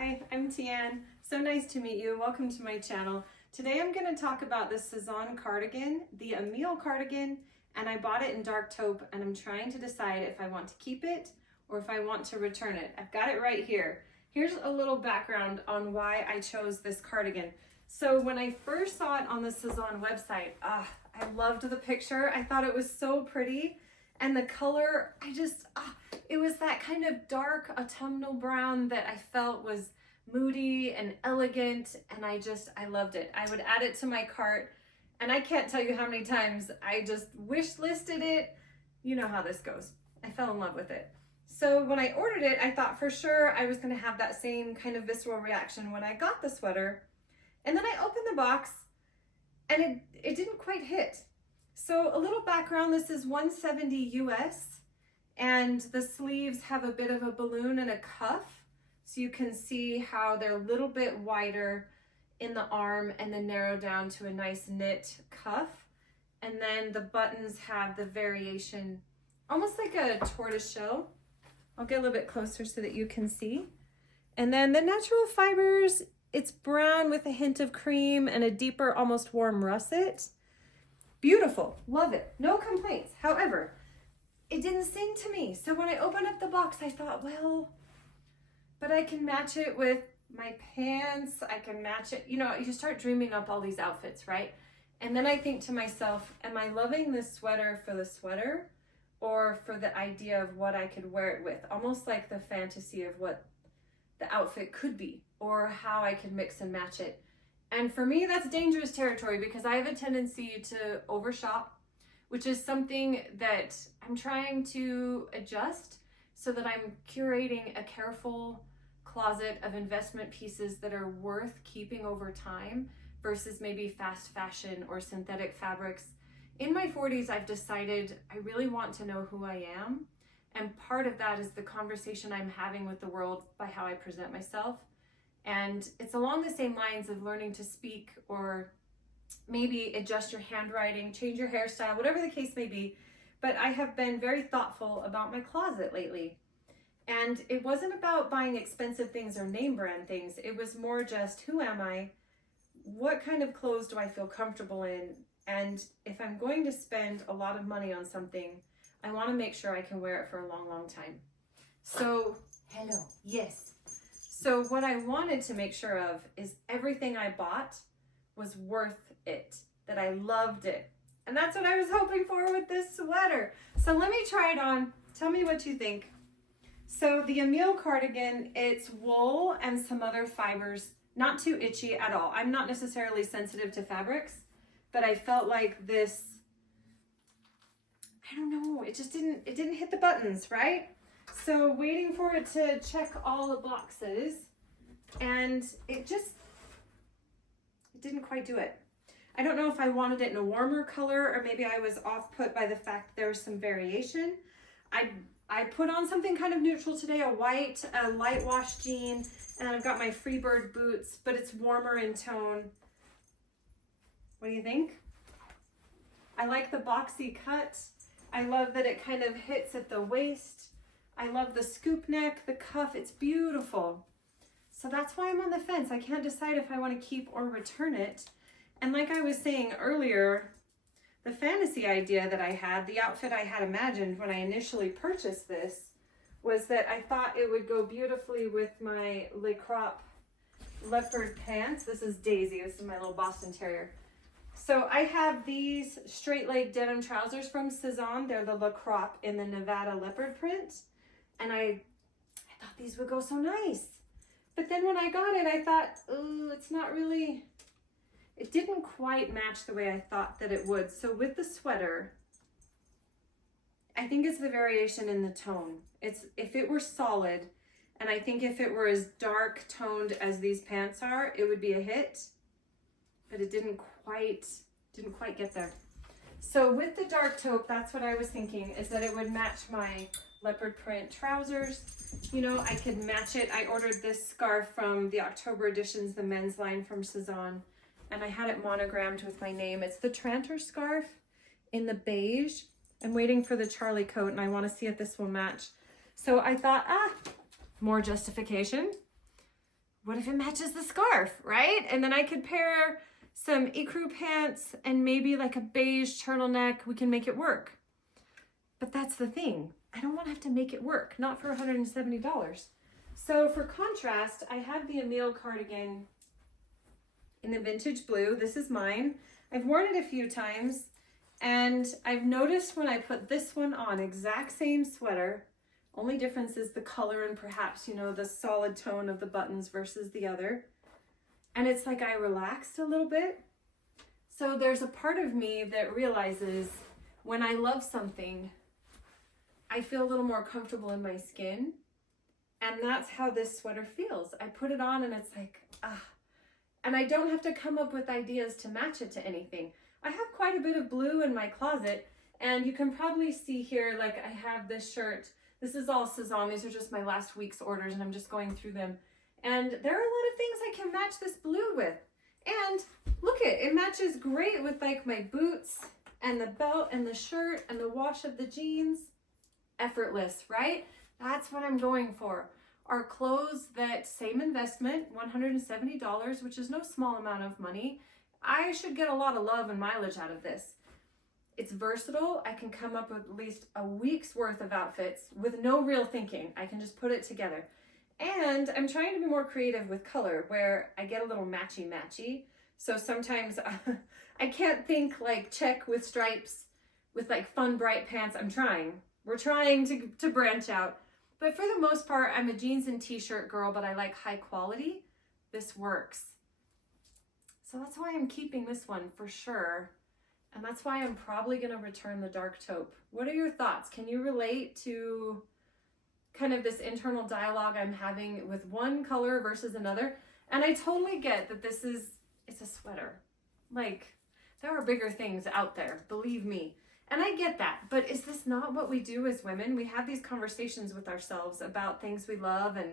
Hi, I'm Tian. So nice to meet you. Welcome to my channel. Today I'm going to talk about the Sezane cardigan, the Emile cardigan, and I bought it in dark taupe and I'm trying to decide if I want to keep it or if I want to return it. I've got it right here. Here's a little background on why I chose this cardigan. So when I first saw it on the Sezane website, I loved the picture. I thought it was so pretty. And the color, it was that kind of dark autumnal brown that I felt was moody and elegant, and I loved it. I would add it to my cart, and I can't tell you how many times I just wish listed it. You know how this goes. I fell in love with it. So when I ordered it, I thought for sure I was gonna have that same kind of visceral reaction when I got the sweater. And then I opened the box, and it didn't quite hit. So a little background, this is $170 US, and the sleeves have a bit of a balloon and a cuff. So you can see how they're a little bit wider in the arm and then narrow down to a nice knit cuff. And then the buttons have the variation, almost like a tortoise shell. I'll get a little bit closer so that you can see. And then the natural fibers, it's brown with a hint of cream and a deeper, almost warm russet. Beautiful, love it, no complaints. However, it didn't sing to me. So when I opened up the box, I thought, well, but I can match it with my pants. I can match it. You know, you start dreaming up all these outfits, right? And then I think to myself, am I loving this sweater for the sweater or for the idea of what I could wear it with? Almost like the fantasy of what the outfit could be or how I could mix and match it. And for me, that's dangerous territory because I have a tendency to overshop, which is something that I'm trying to adjust so that I'm curating a careful closet of investment pieces that are worth keeping over time versus maybe fast fashion or synthetic fabrics. In my 40s, I've decided I really want to know who I am. And part of that is the conversation I'm having with the world by how I present myself. And it's along the same lines of learning to speak or maybe adjust your handwriting, change your hairstyle, whatever the case may be. But I have been very thoughtful about my closet lately. And it wasn't about buying expensive things or name brand things. It was more just, who am I? What kind of clothes do I feel comfortable in? And if I'm going to spend a lot of money on something, I want to make sure I can wear it for a long, long time. So, hello, yes. So what I wanted to make sure of is everything I bought was worth it, that I loved it. And that's what I was hoping for with this sweater. So let me try it on. Tell me what you think. So the Emile cardigan, it's wool and some other fibers, not too itchy at all. I'm not necessarily sensitive to fabrics, but I felt like this, I don't know, it didn't hit the buttons, right? So waiting for it to check all the boxes, and it didn't quite do it. I don't know if I wanted it in a warmer color or maybe I was off put by the fact there was some variation. I put on something kind of neutral today, a light wash jean, and I've got my Freebird boots, but it's warmer in tone. What do you think? I like the boxy cut. I love that it kind of hits at the waist. I love the scoop neck, the cuff, it's beautiful. So that's why I'm on the fence. I can't decide if I want to keep or return it. And like I was saying earlier, the fantasy idea that I had, the outfit I had imagined when I initially purchased this, was that I thought it would go beautifully with my leopard pants. This is Daisy, this is my little Boston Terrier. So I have these straight leg denim trousers from Sezane. They're the Le Crop in the Nevada leopard print. And I thought these would go so nice. But then when I got it, I thought, oh, it's not really, it didn't quite match the way I thought that it would. So with the sweater, I think it's the variation in the tone. It's if it were solid, and I think if it were as dark toned as these pants are, it would be a hit. But it didn't quite get there. So with the dark taupe, that's what I was thinking, is that it would match my leopard print trousers. You know, I could match it. I ordered this scarf from the October editions, the men's line from Sezane, and I had it monogrammed with my name. It's the Tranter scarf in the beige. I'm waiting for the Charlie coat and I want to see if this will match. So I thought, more justification. what if it matches the scarf, right? And then I could pair some ecru pants and maybe like a beige turtleneck. We can make it work. But that's the thing. I don't want to have to make it work, not for $170. So for contrast, I have the Emile cardigan in the vintage blue. This is mine. I've worn it a few times, and I've noticed when I put this one on, exact same sweater, only difference is the color and perhaps, you know, the solid tone of the buttons versus the other. And it's like I relaxed a little bit. So there's a part of me that realizes when I love something, I feel a little more comfortable in my skin. And that's how this sweater feels. I put it on and it's like, ah. And I don't have to come up with ideas to match it to anything. I have quite a bit of blue in my closet, and you can probably see here, like I have this shirt. This is all Sezane. These are just my last week's orders, and I'm just going through them. And there are a lot of things I can match this blue with. And look it matches great with like my boots and the belt and the shirt and the wash of the jeans. Effortless, right? That's what I'm going for. Are clothes that same investment, $170, which is no small amount of money. I should get a lot of love and mileage out of this. It's versatile. I can come up with at least a week's worth of outfits with no real thinking. I can just put it together. And I'm trying to be more creative with color, where I get a little matchy-matchy. So sometimes I can't think like check with stripes with like fun bright pants. We're trying to branch out. But for the most part, I'm a jeans and t-shirt girl, but I like high quality. This works. So that's why I'm keeping this one for sure. And that's why I'm probably going to return the dark taupe. What are your thoughts? Can you relate to kind of this internal dialogue I'm having with one color versus another? And I totally get that it's a sweater. Like, there are bigger things out there, believe me. And I get that, but is this not what we do as women? We have these conversations with ourselves about things we love and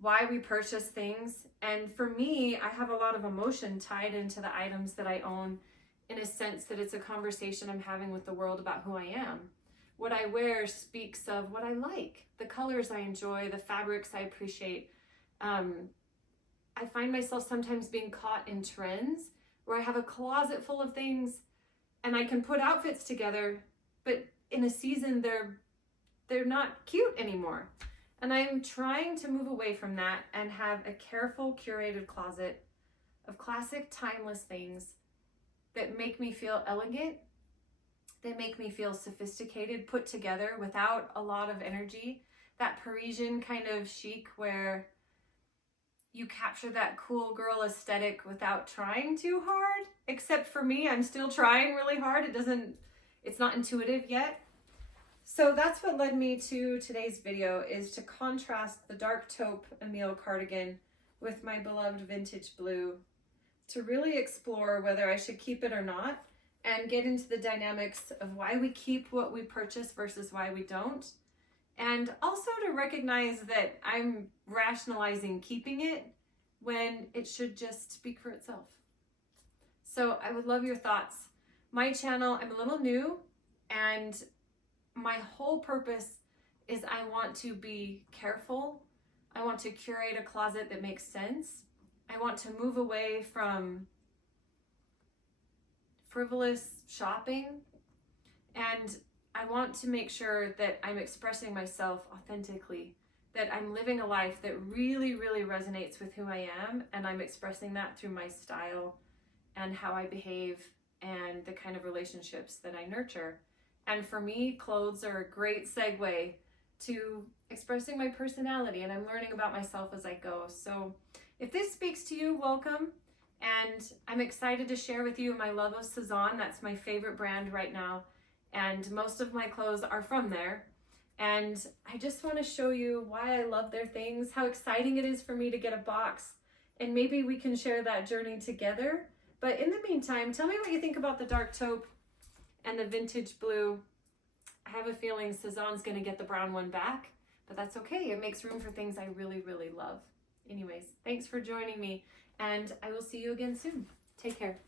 why we purchase things. And for me, I have a lot of emotion tied into the items that I own, in a sense that it's a conversation I'm having with the world about who I am. What I wear speaks of what I like, the colors I enjoy, the fabrics I appreciate. I find myself sometimes being caught in trends where I have a closet full of things and I can put outfits together, but in a season they're not cute anymore. And I'm trying to move away from that and have a careful, curated closet of classic, timeless things that make me feel elegant, that make me feel sophisticated, put together without a lot of energy. That Parisian kind of chic where you capture that cool girl aesthetic without trying too hard. Except for me, I'm still trying really hard. It's not intuitive yet. So that's what led me to today's video, is to contrast the dark taupe Emile cardigan with my beloved vintage blue, to really explore whether I should keep it or not, and get into the dynamics of why we keep what we purchase versus why we don't. And also to recognize that I'm rationalizing keeping it when it should just speak for itself. So I would love your thoughts. My channel, I'm a little new, and my whole purpose is I want to be careful. I want to curate a closet that makes sense. I want to move away from frivolous shopping, and I want to make sure that I'm expressing myself authentically, that I'm living a life that really, really resonates with who I am, and I'm expressing that through my style and how I behave and the kind of relationships that I nurture. And for me, clothes are a great segue to expressing my personality, and I'm learning about myself as I go. So if this speaks to you, welcome. And I'm excited to share with you my love of Sezane. That's my favorite brand right now. And most of my clothes are from there. And I just want to show you why I love their things, how exciting it is for me to get a box. And maybe we can share that journey together. But in the meantime, tell me what you think about the dark taupe and the vintage blue. I have a feeling Sezane's going to get the brown one back, but that's okay. It makes room for things I really, really love. Anyways, thanks for joining me, and I will see you again soon. Take care.